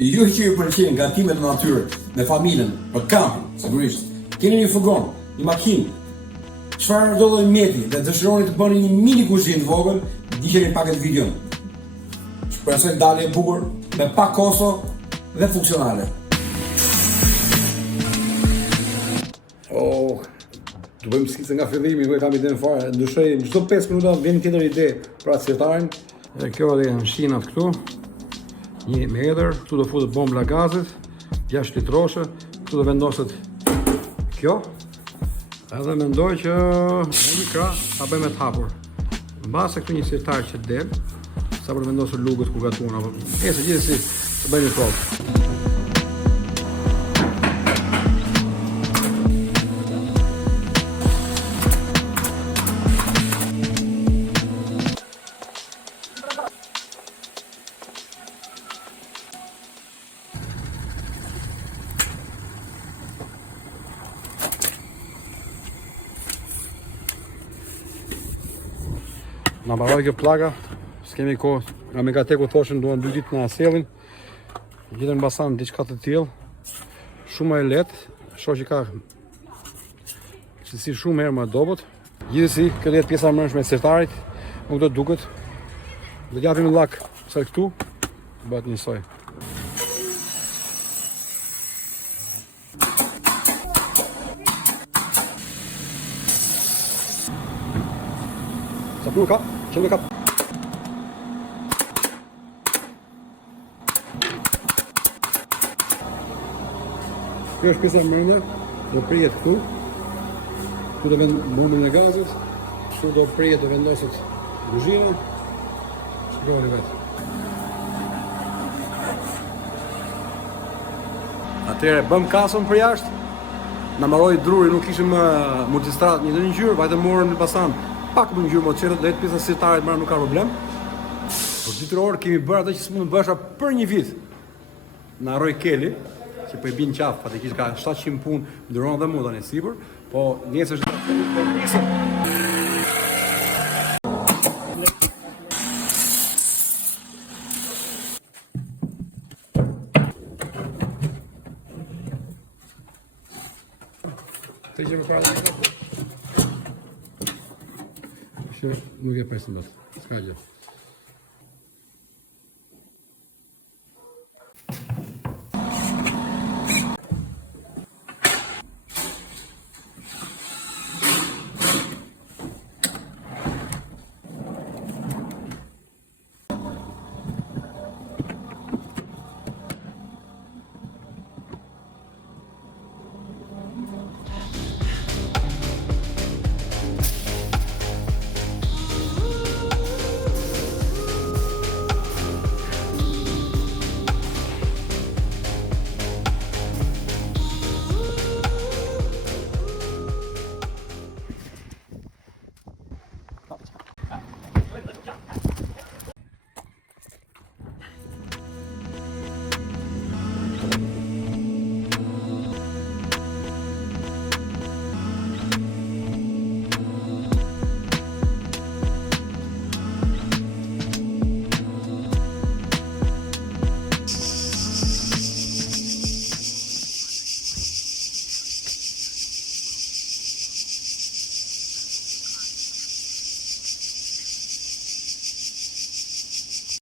Ju që ju pëlqen gatimet në natyrë, me familjen, për kamping, sigurisht. Keni një furgon, një makinë, çfarë do lloj mjeti dhe dëshironi të bëni një mini kuzhinë të vogël, ndiqeni pak atë videon. Shpresoj dalje e bukur, me pak kosto dhe funksionale. Do bëjmë skicën nga fillimi, ku e kam idenë fare, ndryshoj çdo 5 minuta vjen tjetër ide për atë sirtarin. Dhe kjo dhe janë shinat këtu. 1 metër, këtu do futet bombla gazit, 6 litroshe, këtu do vendoset kjo. Edhe mendoj që në krah ta bëjmë të hapur. Mbase këtu një sirtar që del, sa për vendosur lugët ku gatuan apo. Nëse gjithsesi të bëjmë provë. Na baroj kjo plaga, s'kemi kohë, nga Megateku thoshin duan 2 ditë na sjellin. Gjithën basan diçka të tillë. Shumë e lehtë, shoh që ka cilësi shumë herë më dobët. Gjithsesi, kjo do jetë pjesa e mbrëmshme e sirtarit, nuk do duket. Do t'japim llak sa këtu, bëhet njësoj. Sa pru ka? Qëllë ka? Kjo është pjesa mërënda, do prijet këtu. Këtu do vend bumbën e gazit. Këtu do prijet dhe vendoset kuzhina. Shikoni vetë. Atëherë bëm kasën për jashtë. Na mbaroi druri, nuk kishim multistrat një ngjyrë, vajtë morën në basan. Pak më ngjyrë më të qetë, dhe pjesa sirtarit marrë nuk ka problem. Por ditëror kemi bërë atë që s'mund të bësha për një vit. Na harroi Keli, që po i bin qafë, fatikisht ka 700 punë, nderon dhe mua tani sipër, po nesër është të që më kërë nuk e presim dot, s'ka gjë.